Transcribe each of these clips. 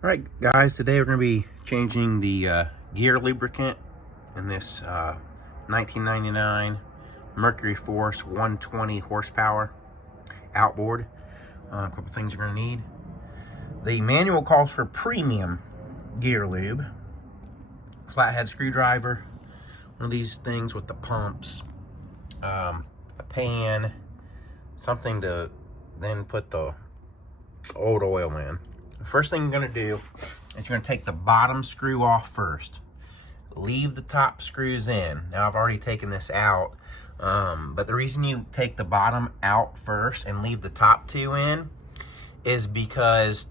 All right, guys, today we're going to be changing the gear lubricant in this 1999 Mercury Force 120 horsepower outboard. A couple things you're going to need. The manual calls for premium gear lube, flathead screwdriver, one of these things with the pumps, a pan, something to then put the old oil in. The first thing you're going to do is you're going to take the bottom screw off first. Leave the top screws in. Now I've already taken this out, but the reason you take the bottom out first and leave the top two in is because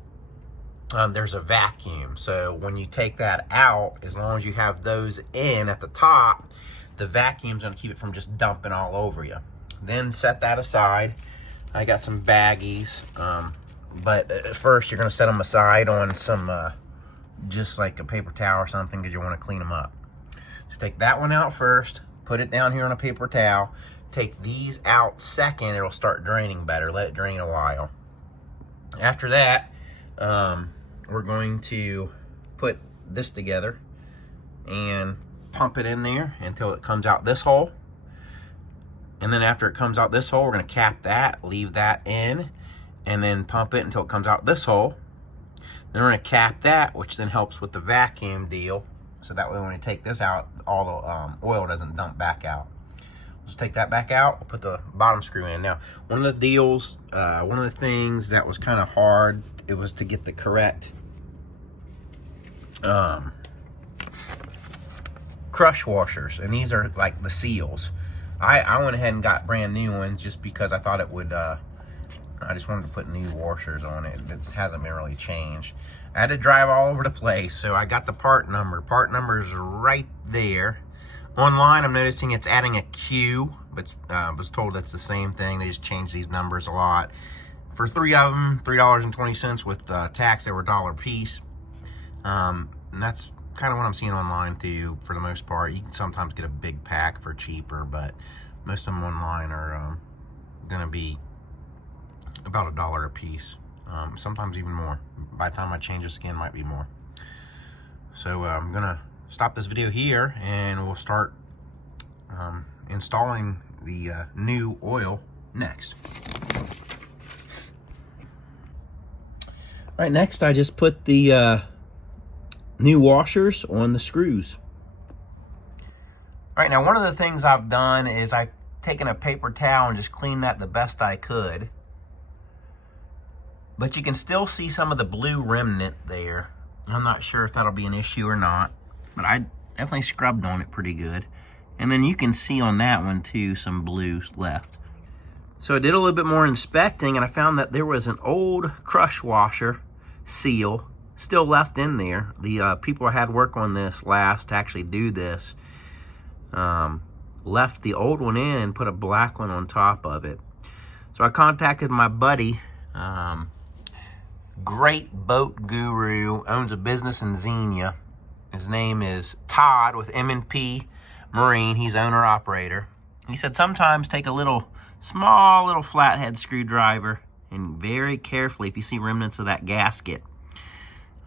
there's a vacuum. So when you take that out, as long as you have those in at the top, the vacuum's going to keep it from just dumping all over you. Then set that aside. I got some baggies, but first you're going to set them aside on some just like a paper towel or something, because you want to clean them up. So take that one out first, put it down here on a paper towel. Take these out second, it'll start draining better. Let it drain a while. After that, we're going to put this together and pump it in there until it comes out this hole. And then after it comes out this hole, we're going to cap that, leave that in, and then pump it until it comes out this hole. Then we're going to cap that, which then helps with the vacuum deal. So that way when we take this out, all the oil doesn't dump back out. Just take that back out, we'll put the bottom screw in. Now, one of the things that was kind of hard, it was to get the correct crush washers. And these are like the seals. I went ahead and got brand new ones just because I thought it would, I just wanted to put new washers on it. It hasn't been really changed. I had to drive all over the place, so I got the part number. Part number is right there. Online, I'm noticing it's adding a Q, but I was told that's the same thing. They just changed these numbers a lot. For 3 of them, $3.20 with tax, they were $1 a piece. And that's kind of what I'm seeing online too, for the most part. You can sometimes get a big pack for cheaper, but most of them online are gonna be about $1 a piece, sometimes even more. By the time I change this again, might be more. So I'm gonna stop this video here and we'll start installing the new oil next. All right, next I just put the new washers on the screws. All right, now one of the things I've done is I've taken a paper towel and just cleaned that the best I could. But you can still see some of the blue remnant there. I'm not sure if that'll be an issue or not, but I definitely scrubbed on it pretty good. And then you can see on that one too, some blue left. So I did a little bit more inspecting and I found that there was an old crush washer seal still left in there. The people I had work on this last to actually do this left the old one in and put a black one on top of it. So I contacted my buddy, great boat guru, owns a business in Xenia. His name is Todd with M&P Marine. He's owner operator. He said sometimes take a small little flathead screwdriver and very carefully, if you see remnants of that gasket,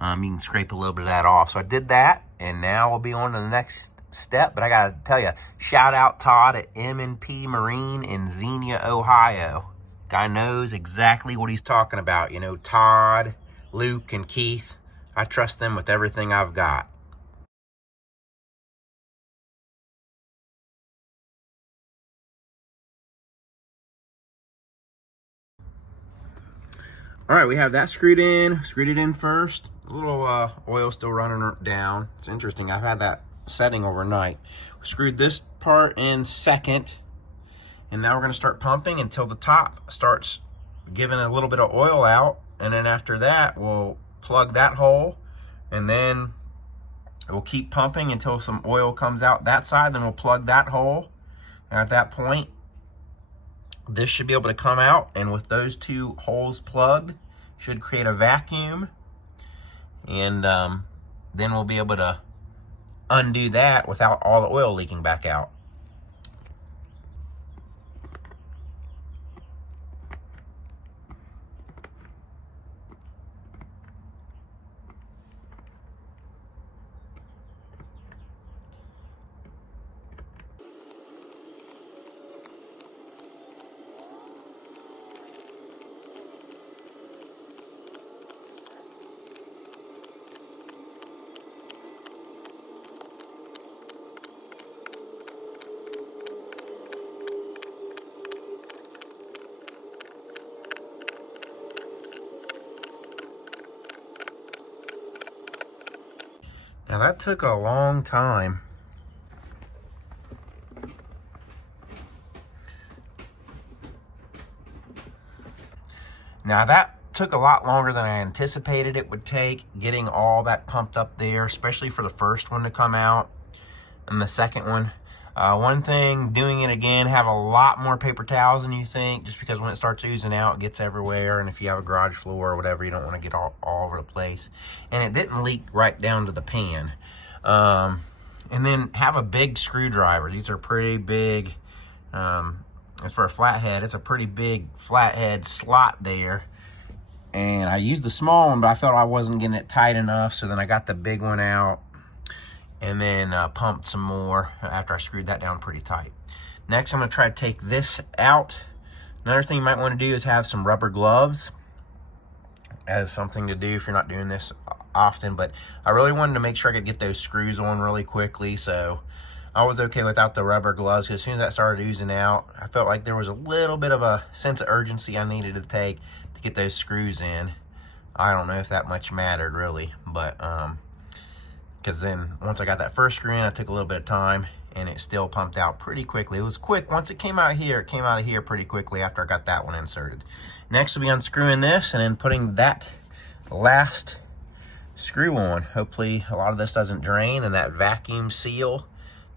you can scrape a little bit of that off. So I did that, and now we'll be on to the next step. But I gotta tell you, shout out Todd at M&P Marine in Xenia, Ohio. Guy knows exactly what he's talking about. You know, Todd, Luke, and Keith, I trust them with everything I've got. All right, we have that screwed it in first. A little oil still running down. It's interesting, I've had that setting overnight. We screwed this part in second, and now we're gonna start pumping until the top starts giving a little bit of oil out. And then after that, we'll plug that hole, and then we'll keep pumping until some oil comes out that side. Then we'll plug that hole. And at that point, this should be able to come out, and with those two holes plugged, should create a vacuum. And then we'll be able to undo that without all the oil leaking back out. Now that took a long time. Now that took a lot longer than I anticipated it would take, getting all that pumped up there, especially for the first one to come out and the second one. One thing, doing it again, have a lot more paper towels than you think, just because when it starts oozing out, it gets everywhere, and if you have a garage floor or whatever, you don't want to get all over the place. And it didn't leak right down to the pan. And then have a big screwdriver. These are pretty big. As for a flathead, it's a pretty big flathead slot there. And I used the small one, but I felt I wasn't getting it tight enough, so then I got the big one out and then pumped some more after I screwed that down pretty tight. Next, I'm gonna try to take this out. Another thing you might wanna do is have some rubber gloves as something to do if you're not doing this often, but I really wanted to make sure I could get those screws on really quickly, so I was okay without the rubber gloves, because as soon as that started oozing out, I felt like there was a little bit of a sense of urgency I needed to take to get those screws in. I don't know if that much mattered really, but because then once I got that first screw in, it took a little bit of time, and it still pumped out pretty quickly. It was quick. Once it came out here, it came out of here pretty quickly after I got that one inserted. Next will be unscrewing this and then putting that last screw on. Hopefully a lot of this doesn't drain and that vacuum seal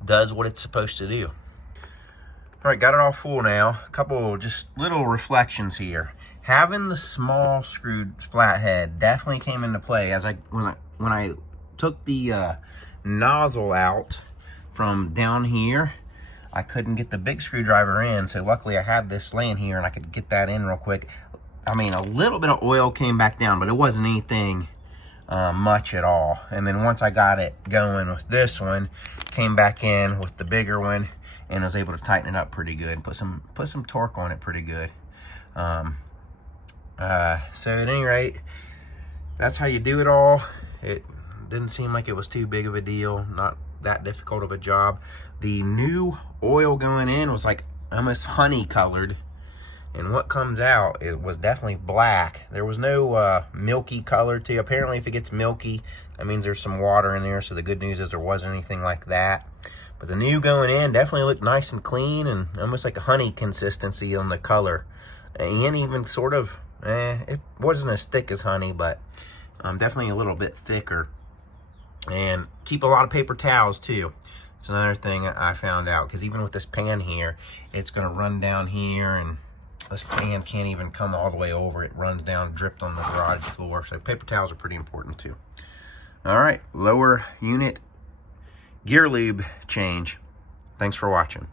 does what it's supposed to do. All right, got it all full now. A couple just little reflections here. Having the small screwed flathead definitely came into play. As when I took the nozzle out from down here, I couldn't get the big screwdriver in, so luckily I had this laying here and I could get that in real quick. I mean, a little bit of oil came back down, but it wasn't anything much at all. And then once I got it going with this one, came back in with the bigger one and was able to tighten it up pretty good, put some torque on it pretty good. So at any rate, that's how you do it all. It didn't seem like it was too big of a deal, not that difficult of a job. The new oil going in was like almost honey colored, and what comes out, it was definitely black. There was no milky color to it. Apparently if it gets milky, that means there's some water in there, so the good news is there wasn't anything like that. But the new going in definitely looked nice and clean and almost like a honey consistency on the color, and even sort of it wasn't as thick as honey, but definitely a little bit thicker. And keep a lot of paper towels too. It's another thing I found out, because even with this pan here, it's going to run down here, and this pan can't even come all the way over. It runs down, dripped on the garage floor. So paper towels are pretty important too. All right, lower unit gear lube change. Thanks for watching.